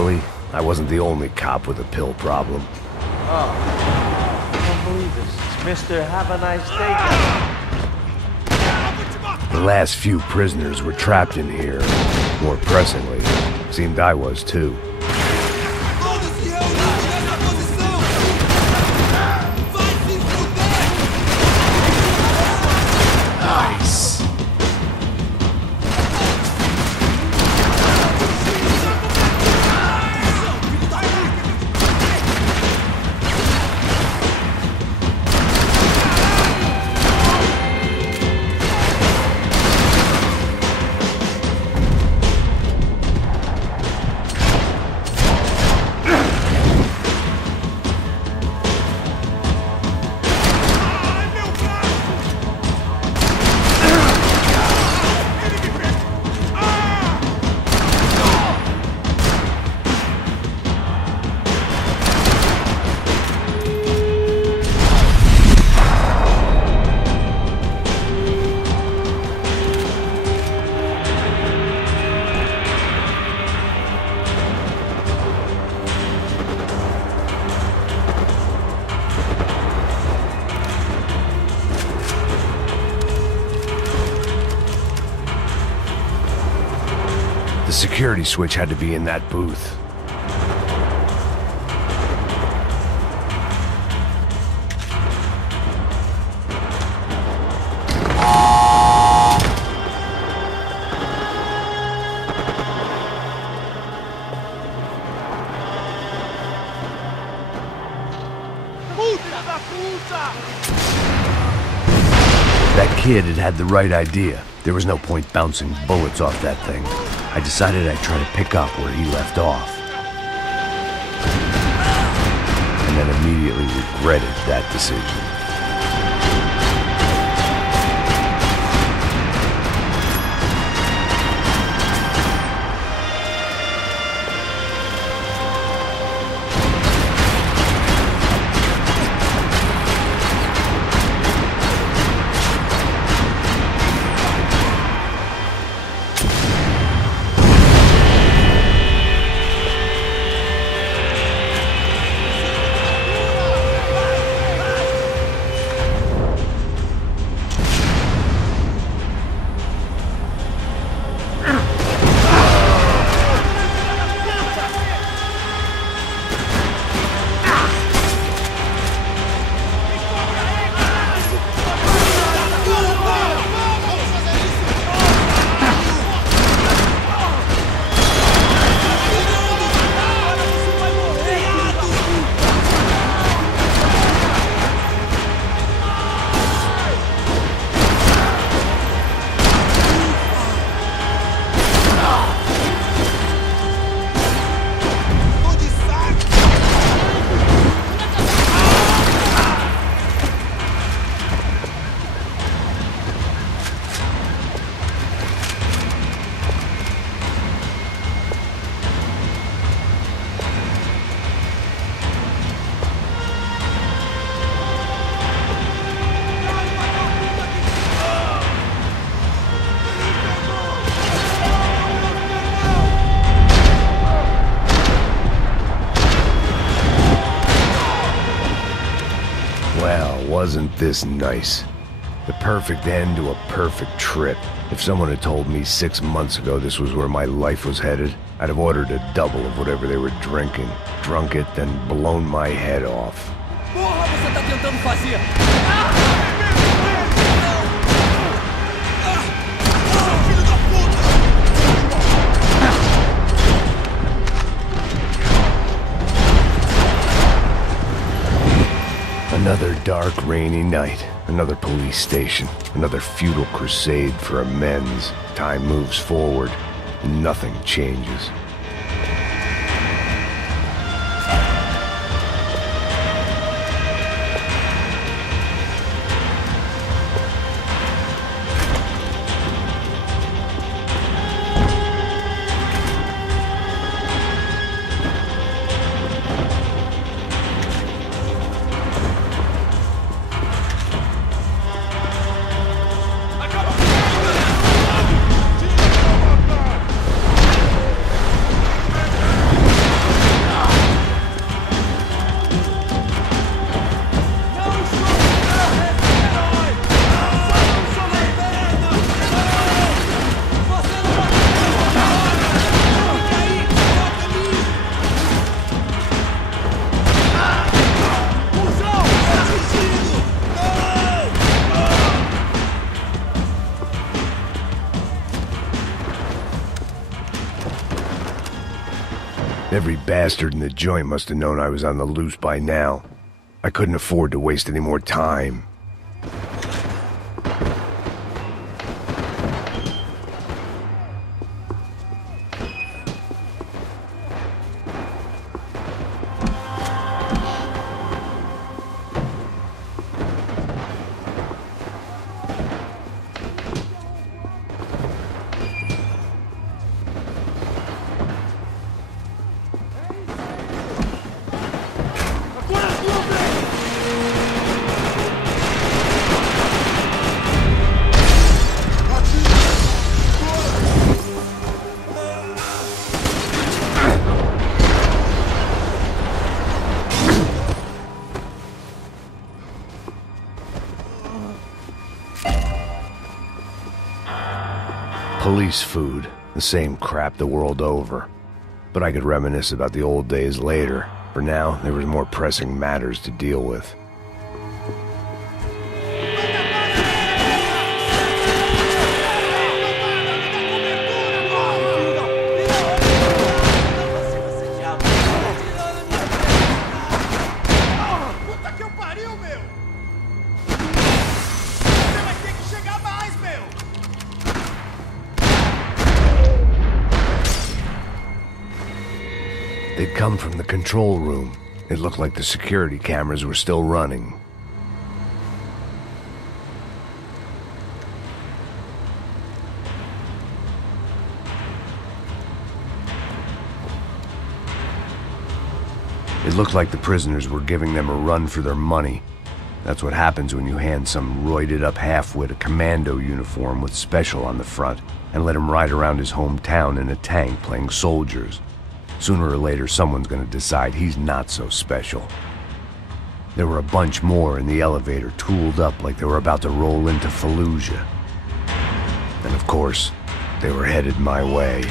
Luckily, I wasn't the only cop with a pill problem. Oh, I don't believe this. It's Mr. Have a Nice Day. The last few prisoners were trapped in here. More pressingly, seemed I was too. Nice. The security switch had to be in that booth. That kid had the right idea. There was no point bouncing bullets off that thing. I decided I'd try to pick up where he left off. And then immediately regretted that decision. Well, wasn't this nice? The perfect end to a perfect trip. If someone had told me 6 months ago this was where my life was headed, I'd have ordered a double of whatever they were drinking, drunk it, then blown my head off. Porra, você tá tentando fazer? Another dark, rainy night. Another police station. Another futile crusade for amends. Time moves forward. Nothing changes. Every bastard in the joint must have known I was on the loose by now. I couldn't afford to waste any more time. Police food, the same crap the world over. But I could reminisce about the old days later. For now, there was more pressing matters to deal with. They'd come from the control room. It looked like the security cameras were still running. It looked like the prisoners were giving them a run for their money. That's what happens when you hand some roided-up halfwit a commando uniform with special on the front and let him ride around his hometown in a tank playing soldiers. Sooner or later, someone's gonna decide he's not so special. There were a bunch more in the elevator, tooled up like they were about to roll into Fallujah. And of course, they were headed my way.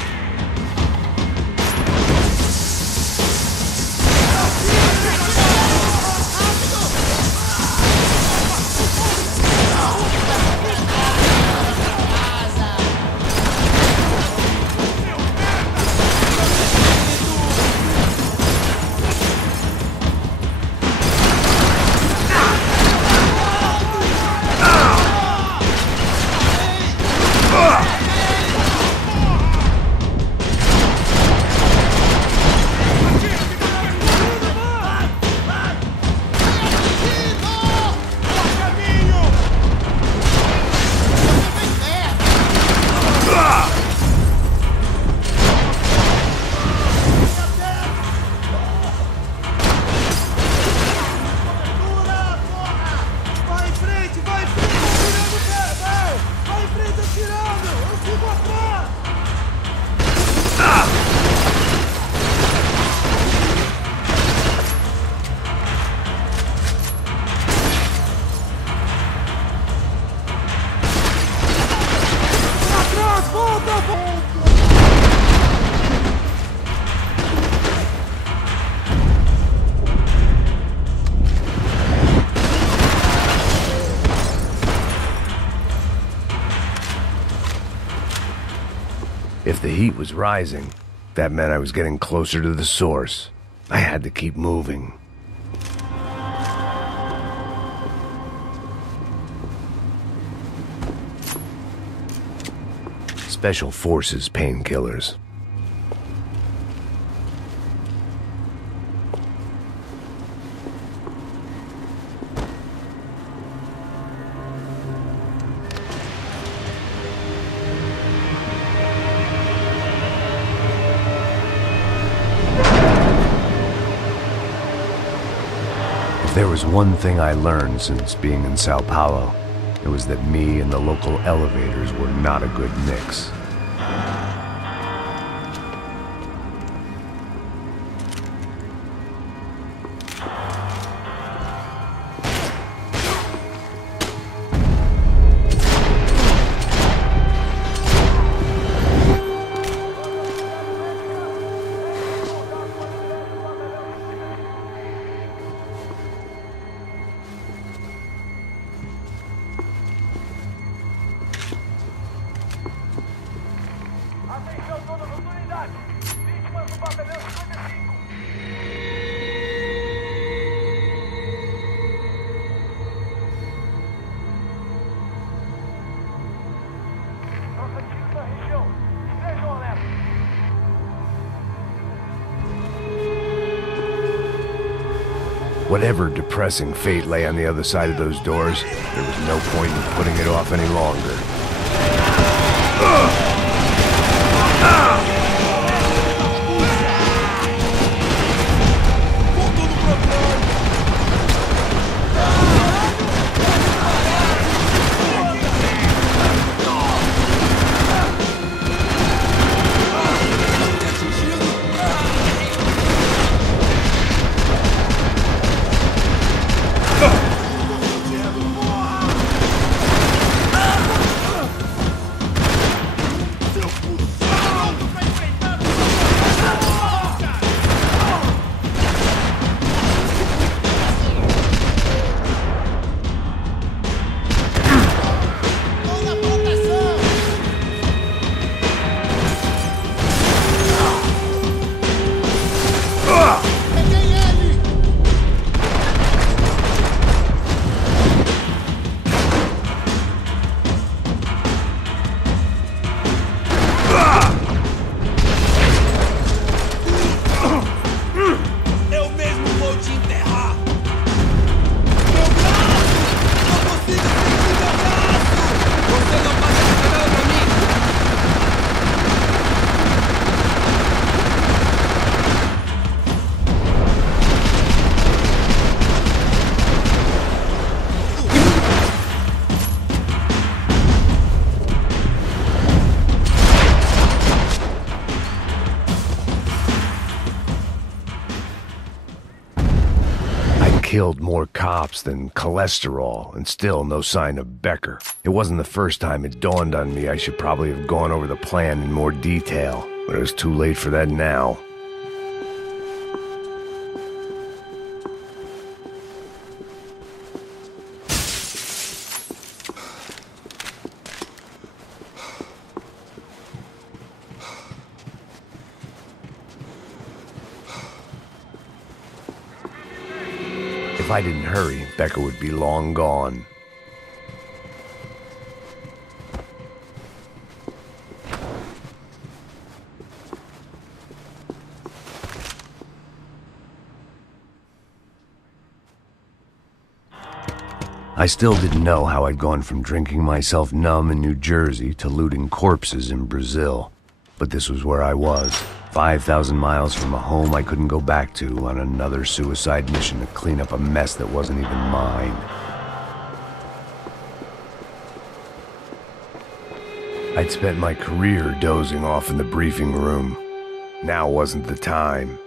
If the heat was rising, that meant I was getting closer to the source. I had to keep moving. Special Forces painkillers. If there was one thing I learned since being in Sao Paulo, it was that me and the local elevators were not a good mix. Whatever depressing fate lay on the other side of those doors, there was no point in putting it off any longer. Killed more cops than cholesterol, and still no sign of Becker. It wasn't the first time it dawned on me I should probably have gone over the plan in more detail, but it was too late for that now. If I didn't hurry, Becker would be long gone. I still didn't know how I'd gone from drinking myself numb in New Jersey to looting corpses in Brazil. But this was where I was, 5,000 miles from a home I couldn't go back to, on another suicide mission to clean up a mess that wasn't even mine. I'd spent my career dozing off in the briefing room. Now wasn't the time.